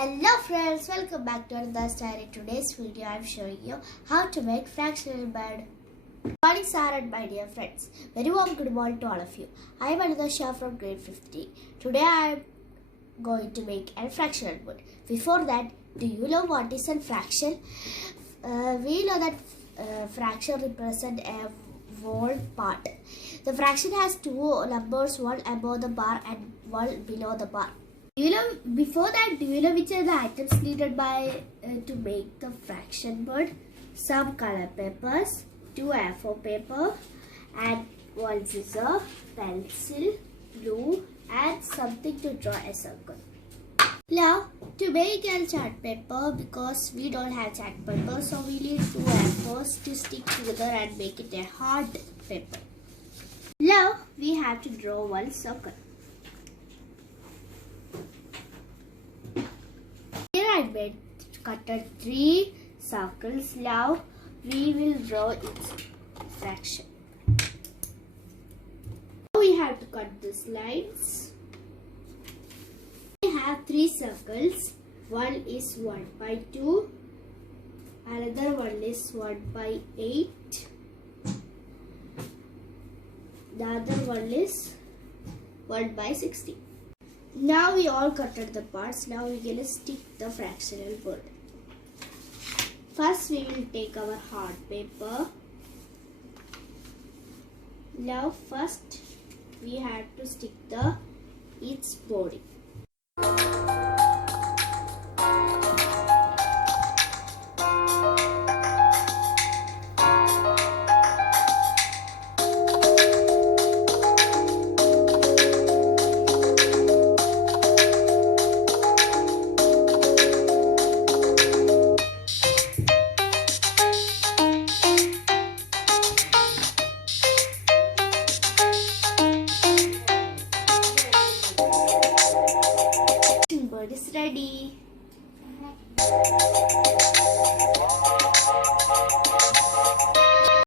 Hello friends, welcome back to another story. In today's video, I am showing you how to make fractional bird. Good morning, sir and my dear friends. Very warm good morning to all of you. I am Anudha Shah from grade 50. Today I am going to make a fractional bird. Before that, do you know what is a fraction? We know that fraction represents a whole part. The fraction has two numbers, one above the bar and one below the bar. Before that, do you know which are the items needed to make the fraction bird? Some color papers, 2 A4 paper, and 1 scissor, pencil, glue, and something to draw a circle. Now, to make a chart paper, because we don't have chart paper, so we need 2 A4s to stick together and make it a hard paper. Now, we have to draw one circle. I cutted 3 circles. Now we will draw its fraction. Now we have to cut these lines. We have 3 circles. One is 1 by 2. Another one is 1 by 8. The other one is 1 by 60. Now we all cutted the parts. Now we are going to stick the fractional bird. First we will take our hard paper. Now first we have to stick its body. Bird is ready.